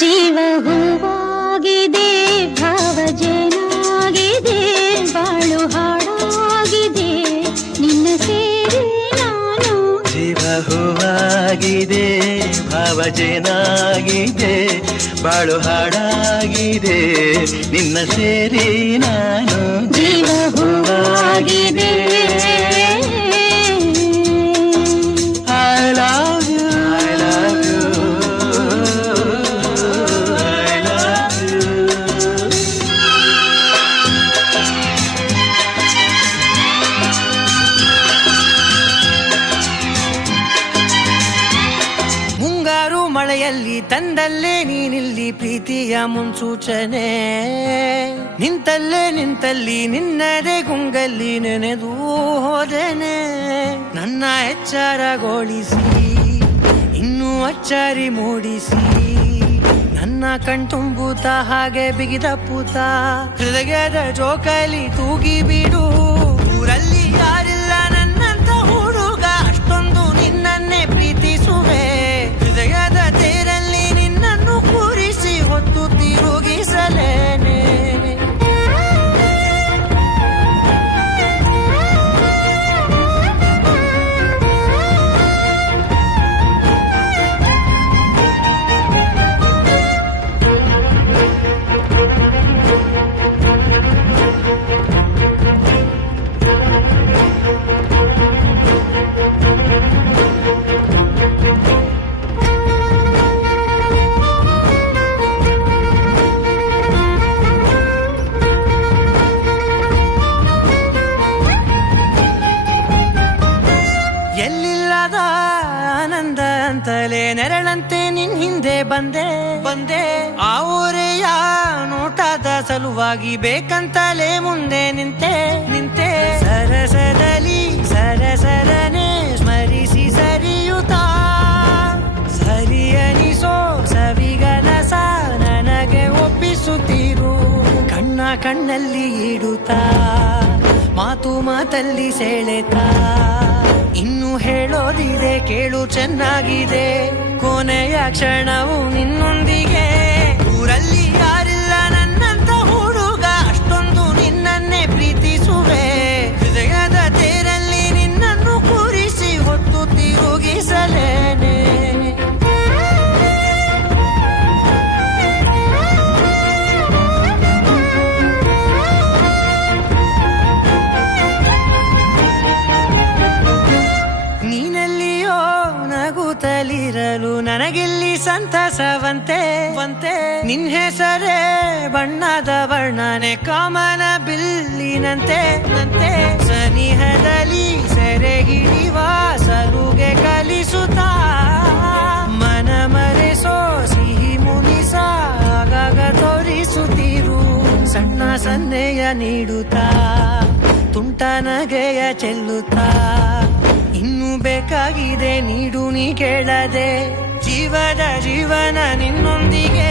ಜೀವ ಹೂವಾಗಿದೆ, ಭಾವಜನಾಗಿದೆ, ಬಾಳು ಹಾಡಾಗಿದೆ, ನಿನ್ನ ಸೇರಿ ನಾನು. ಜೀವ ಹೂವಾಗಿದೆ, ಭಾವಜನಾಗಿದೆ, ಬಾಳು ಹಾಡಾಗಿದೆ, ನಿನ್ನ ಸೇರಿ ನಾನು. ಜೀವ ಹೂವಾಗಿದೆ. ಮಳೆಯಲ್ಲಿ ತಂದಲ್ಲೇ ನೀನಿಲ್ಲಿ ಪ್ರೀತಿಯ ಮುನ್ಸೂಚನೆ, ನಿಂತಲ್ಲಿ ನಿನ್ನದೇ ಗುಂಗಲ್ಲಿ ನೆನೆದು ಹೋದೆನೆ. ನನ್ನ ಎಚ್ಚರಗೊಳಿಸಿ ಇನ್ನೂ ಅಚ್ಚರಿ ಮೂಡಿಸಿ, ನನ್ನ ಕಣ್ತುಂಬುತ್ತ ಹಾಗೆ ಬಿಗಿದಪ್ಪುತ್ತ ಹೃದಯದ ಜೋಕಾಲಿ ತೂಗಿ ಬಿಡು. ಊರಲ್ಲಿ ಯಾರಿಲ್ಲ ನನ್ನಂತ ಹುಡುಗ, ಅಷ್ಟೊಂದು ನಿನ್ನನ್ನೇ ಪ್ರೀತಿಸುವೆ. ಹೃದಯದ ತೇರಲ್ಲಿ ನಿನ್ನನ್ನು ಕೂರಿಸಿ ಹೊತ್ತು ತಿರುಗಿಸಲೇನೆ. ಎಲ್ಲಿಲ್ಲದ ಆನಂದ ಅಂತಲೇ ನೆರಳಂತೆ ನಿನ್ ಹಿಂದೆ ಬಂದೆ. ಆ ಊರೆಯ ನೋಟದ ಸಲುವಾಗಿ ಬೇಕಂತಲೇ ಮುಂದೆ ನಿಂತೆ. ಸರಸದಲ್ಲಿ ಸರಸರನೆ ಸ್ಮರಿಸಿ ಸರಿಯುತ್ತಾ, ಸರಿಯನಿಸೋ ಸವಿಗನಸ ನನಗೆ ಒಪ್ಪಿಸುತ್ತೀರು. ಕಣ್ಣಲ್ಲಿ ಇಡುತ್ತಾ, ಮಾತಲ್ಲಿ ಸೆಳೆತಾ, ಇನ್ನು ಹೇಳೋದಿದೆ ಕೇಳು ಚೆನ್ನಾಗಿದೆ, ಕೊನೆಯ ಕ್ಷಣವು ನಿನ್ನೊಂದಿಗೆ. ಊರಲ್ಲಿ ಯಾರಿಲ್ಲ ನನ್ನಂತ ಹುಡುಗ, ಅಷ್ಟೊಂದು ನಿನ್ನನ್ನೇ ಪ್ರೀತಿಸುವೆ. ಹೃದಯದ ತೇರಲ್ಲಿ ನಿನ್ನನ್ನು ಕೂರಿಸಿ ಹೊತ್ತು ತಿರುಗಿಸಲೇನೆ. ನೀನೆಲ್ಲಿಯೋ ನಗುತ್ತಲಿರಲು ನನಗಿಲ್ಲಿ ಸಂತಸವಂತೆ. ನಿನ್ ಹೆಸರೇ ಬಣ್ಣದ ವರ್ಣನೆ ಕಾಮನ ಬಿಲ್ಲಿನಂತೆ. ಸನಿಹದಲ್ಲಿ ಸೆರೆ ಹಿಡಿವ ಸಲುಗೆ ಕಲಿಸುತ್ತಾ, ಮನ ಮರೆಸೋ ಸಿಹಿ ಮುನಿಸ ಆಗಾಗ ತೋರಿಸುತ್ತೀರು. ಸಣ್ಣ ಸನ್ನೆಯ ನೀಡುತ್ತಾ, ತುಂಟ ನಗೆಯ ಚೆಲ್ಲುತ್ತಾ, ಇನ್ನು ಬೇಕಾಗಿದೆ ನೀಡು ನೀ ಕೇಳದೆ. ಜೀವನ ನಿನ್ನೊಂದಿಗೆ